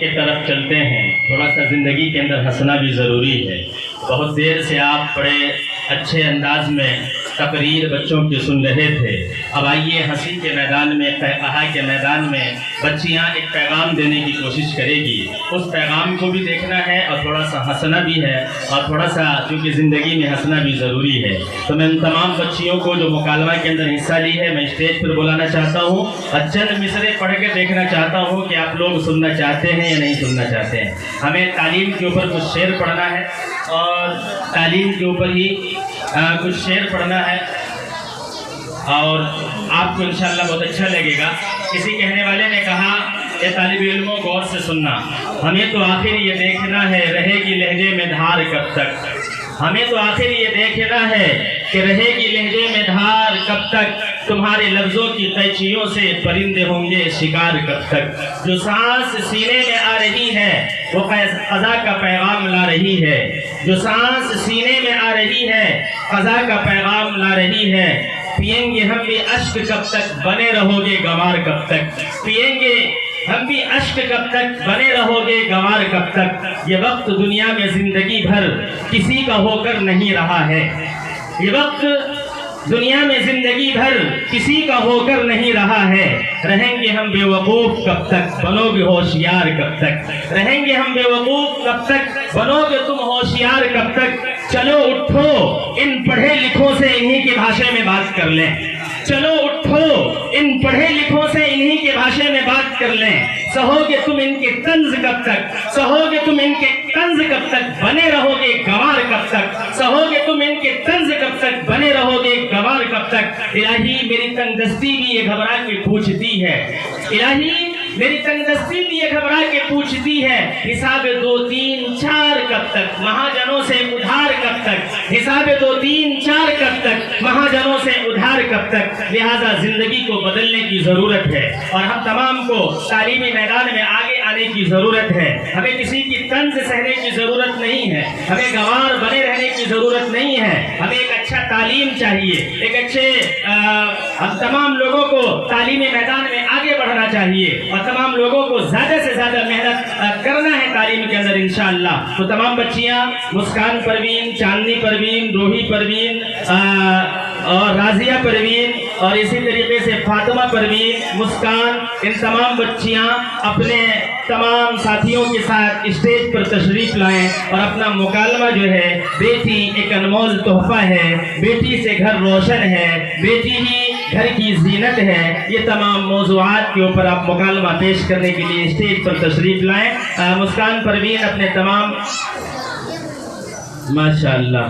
के तरफ चलते हैं, थोड़ा सा ज़िंदगी के अंदर हंसना भी ज़रूरी है। बहुत देर से आप बड़े अच्छे अंदाज में तकरीर बच्चों की सुन रहे थे। अब आइए हंसी के मैदान में, फ़क़हा के मैदान में बच्चियां एक पैगाम देने की कोशिश करेगी। उस पैगाम को भी देखना है और थोड़ा सा हंसना भी है, और थोड़ा सा क्योंकि ज़िंदगी में हंसना भी ज़रूरी है। तो मैं उन तमाम बच्चियों को जो मुकालमा के अंदर हिस्सा ली है, मैं स्टेज पर बुलाना चाहता हूँ और चंद मिसरे पढ़ के देखना चाहता हूँ कि आप लोग सुनना चाहते हैं या नहीं सुनना चाहते हैं। हमें तालीम के ऊपर कुछ शेर पढ़ना है और तालीम के ऊपर ही कुछ शेर पढ़ना है, और आपको इंशाअल्लाह बहुत अच्छा लगेगा। किसी कहने वाले ने कहा, ये तालिब इल्मों गौर से सुनना, हमें तो आखिर ये देखना है रहेगी लहजे में धार कब तक। हमें तो आखिर ये देखना है कि रहेगी लहजे में धार कब तक। तुम्हारे लफ्ज़ों की कैचियों से परिंदे होंगे शिकार कब तक। जो सांस सीने में आ रही है वो क़ज़ा का पैगाम ला रही है। जो सांस सीने में आ रही है क़ज़ा का पैगाम ला रही है। पिएंगे हम भी अश्क कब तक, बने रहोगे गंवार कब तक। पिएंगे हम भी अश्क कब तक, बने रहोगे गंवार कब तक। ये वक्त दुनिया में ज़िंदगी भर किसी का होकर नहीं रहा है। ये वक्त दुनिया में ज़िंदगी भर किसी का होकर नहीं रहा है। रहेंगे हम बेवकूफ़ कब तक, बनोगे होशियार कब तक। रहेंगे हम बेवकूफ़ कब तक, बनोगे तुम होशियार कब तक। चलो उठो इन पढ़े लिखों से इन्हीं की भाषा में बात कर लें। चलो उठो इन पढ़े लिखों से इन्हीं के भाषा में बात कर लें। सहोगे तुम इनके तंज कब तक, सहोगे तुम इनके तंज कब तक, बने रहोगे गंवार कब तक। सहोगे तुम इनके तंज कब तक, बने रहोगे गंवार कब तक। इलाही मेरी तंगदस्ती भी ये घबरा के पूछती है। इलाही मेरी तंगदस्ती भी ये घबरा के पूछती है। हिसाब 2 3 4 कब तक, महाजनों से उधार कब तक। हिसाब 2 3 4 कब तक, महाजनों से उधार कब तक। लिहाजा जिंदगी को बदलने की जरूरत है और हम तमाम को तालीमी मैदान में आगे आने की जरूरत है। हमें किसी की तंज सहने की जरूरत नहीं है। हमें गंवार बने रहने की जरूरत नहीं है। हमें एक अच्छा तालीम चाहिए, एक अच्छे हम तमाम लोगों को तालीमी मैदान में आगे बढ़ना चाहिए और तमाम लोगों को ज़्यादा से ज़्यादा मेहनत करना है तालीम के अंदर इंशाअल्लाह। तो तमाम बच्चियाँ मुस्कान परवीन, चांदनी परवीन, रूही परवीन और राजिया परवीन और इसी तरीके से फातिमा परवीन, मुस्कान, इन तमाम बच्चियाँ अपने तमाम साथियों के साथ स्टेज पर तशरीफ़ लाएं और अपना मुकालमा जो है, बेटी एक अनमोल तोहफा है, बेटी से घर रोशन है, बेटी ही घर की जीनत है। ये तमाम मौज़ूआत के ऊपर आप मुकालमा पेश करने के लिए स्टेज पर तशरीफ़ लाएं। मुस्कान परवीन अपने तमाम, माशाअल्लाह।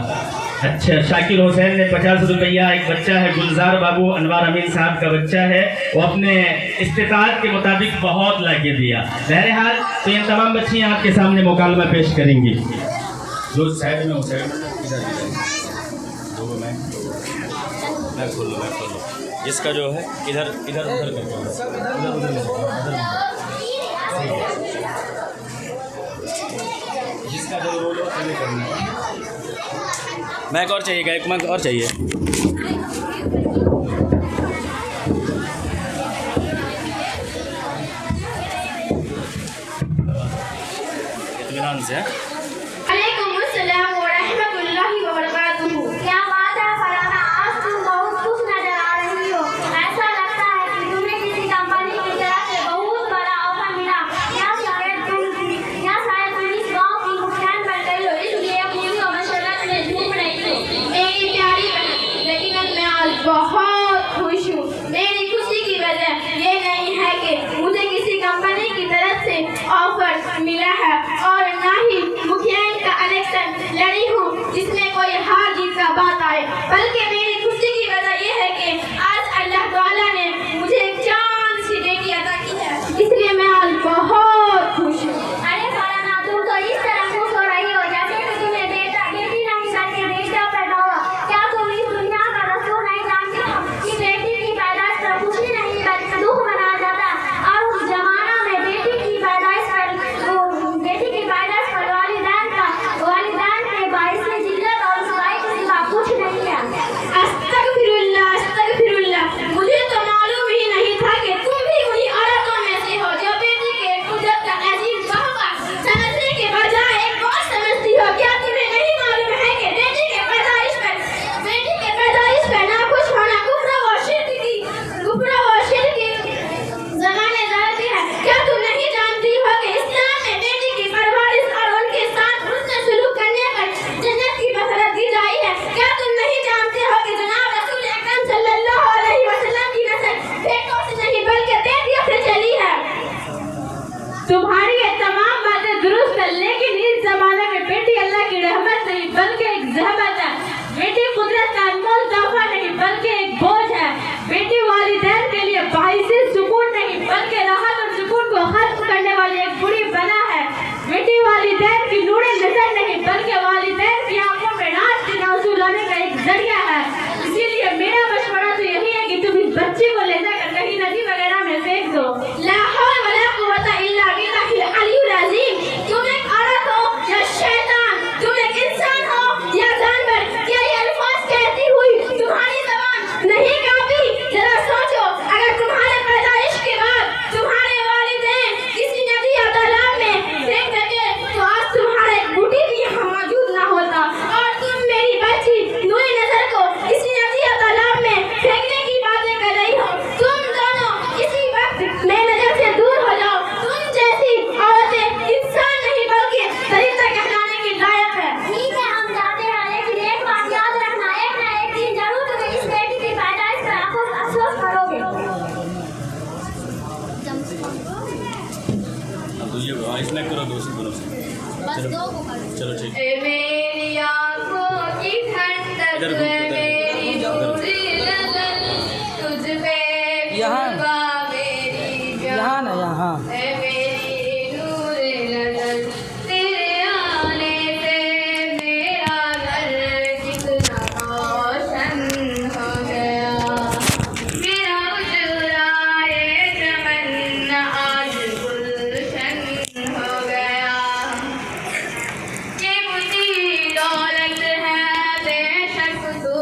अच्छा, शाकिर हुसैन ने 50 रुपया, एक बच्चा है गुलजार बाबू अनवार अमीन साहब का बच्चा है, वो अपने इस्तिताअत के मुताबिक बहुत लाके दिया। बहरहाल तो इन तमाम बच्चियाँ आपके सामने मुकालमा पेश करेंगी। जो साइड में मैं खोलो इसका जो है इधर इधर उधर जिसका जो रोल हो वो करना है। मैक और चाहिए, एक मैक और चाहिए। इत्मीनान से बहुत खुश हूँ। मेरी खुशी की वजह ये नहीं है कि मुझे किसी कंपनी की तरफ से ऑफर मिला है और ना ही मुखिया का इलेक्शन लड़ी हूँ जिसमें कोई हार जीत का बात आए, बल्कि मेरी खुशी की वजह ये है कि आज अल्लाह ताला ने मुझे एक चांद सी बेटी अता की है, इसलिए मैं आज बहुत खुश हूँ। अरे फाराना, तुम तो इस तरह खुश हो रही हो जैसे कि तुम्हें बेटी नहीं करके बेटा पैदा हुआ। क्या तुम इस दुनिया का रसूल नहीं जानती हो कि बेटी की पैदाइश पर खुशी नहीं बल्कि दुख मनाया जाता, और उस जमाना में बेटी की पैदाइश पर वालिदैन के बाइस में जिल्लत और बुराई के सिवा कुछ नहीं है। तुम्हारी ये तमाम बातें दुरुस्त है, लेकिन इस जमाने में बेटी अल्लाह की रहमत नहीं बल्कि एक ज़हमत है। बेटी कुदरत का अनमोल तोहफा नहीं बल्कि एक बोझ है। बेटी वालिदैन के लिए बाइसे सुकून नहीं बल्कि राहत और सुकून को खत्म करने वाली एक बुरी बला है। बेटी वालिदैन की नूरे नजर नहीं बल्कि वालिदैन की आंखों में रात के आंसू लाने का एक जरिया है। इसीलिए मेरा मशवरा तो यही है कि तुम इस बच्ची को ले जाकर कहीं नदी वगैरह में फेंक दो। ला हौल वला कुव्वता इल्ला बिल्लाहिल अलीयुल अज़ीम। तुम एक औरत हो या शैतान, तुम एक इंसान हो या जानवर, क्या ये अल्फाज कहती हुई तुम्हारी ज़बान नहीं कांपी? जरा सोचो, अगर तुम्हारे पैदाइश के बाद तुम्हारे वालिदैन किसी नदी या तालाब में फेंक देते तो आज तुम्हारा एक बूटी भी यहाँ मौजूद ना होता और तुम मेरी बच्ची नूरी नजर को किसी नदी या तालाब में फेंकने की बातें कर रही हो। तुम दोनों इसी वक्त मेरी नजर से दूर हो जाओ। तुम जैसी औरतें इंसान नहीं बल्कि फरिश्ता कहलाने की लायक है। ठीक है, हम जाते हैं, लेकिन एक बात याद रखना, एक ना एक दिन जरूर तुम्हें इस बेटी की पैदाइश पर अफसोस करोगे। अब तो ये इसमें करो दूसरी तरफ से। बस दो को करो। चलो ठीक। ए मेरी आँखों की ठंडक, मेरी दूरी लगन, तुझ पे कुर्बा मेरी जान। यहाँ ना यहाँ ए मेरी नूरे लगन, तेरे आने से मेरा घर कितना रोशन हो गया। मेरा उजराए चमन आज गुलशन हो गया। ये मुझी दौलत है बेशक तू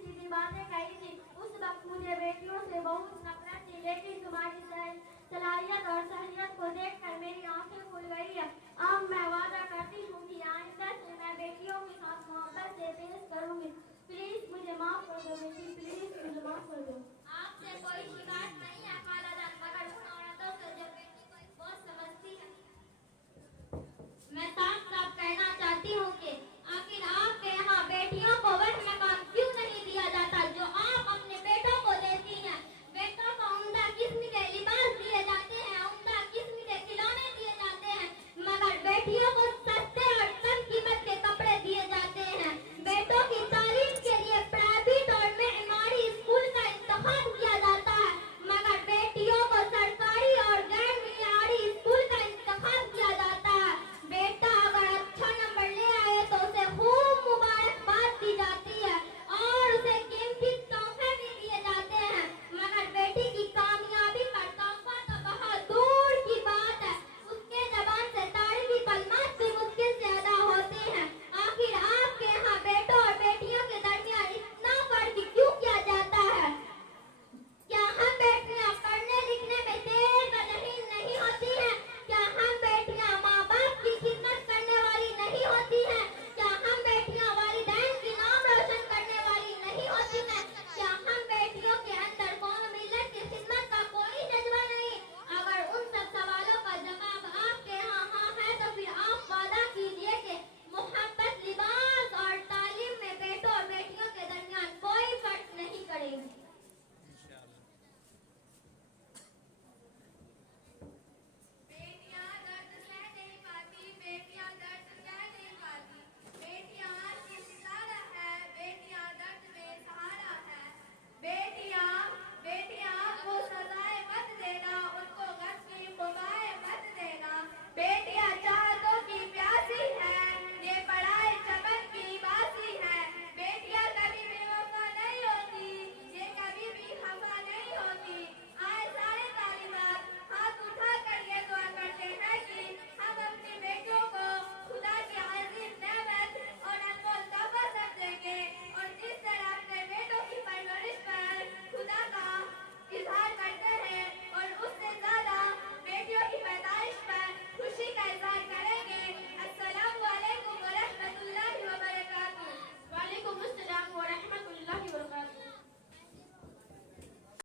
सीधी बातें कही थी। उस वक्त मुझे बेटियों से बहुत नफरत थी, लेकिन तुम्हारी सलाहियत और सहलियत को देखकर मेरी आंखें खुल गई है। अब मैं वादा करती हूँ कि आइंदा से मैं बेटियों के साथ मोहब्बत से पेश करूंगी। प्लीज मुझे माफ कर दो बेटी, प्लीज मुझे माफ कर दो। आपसे कोई शिकायत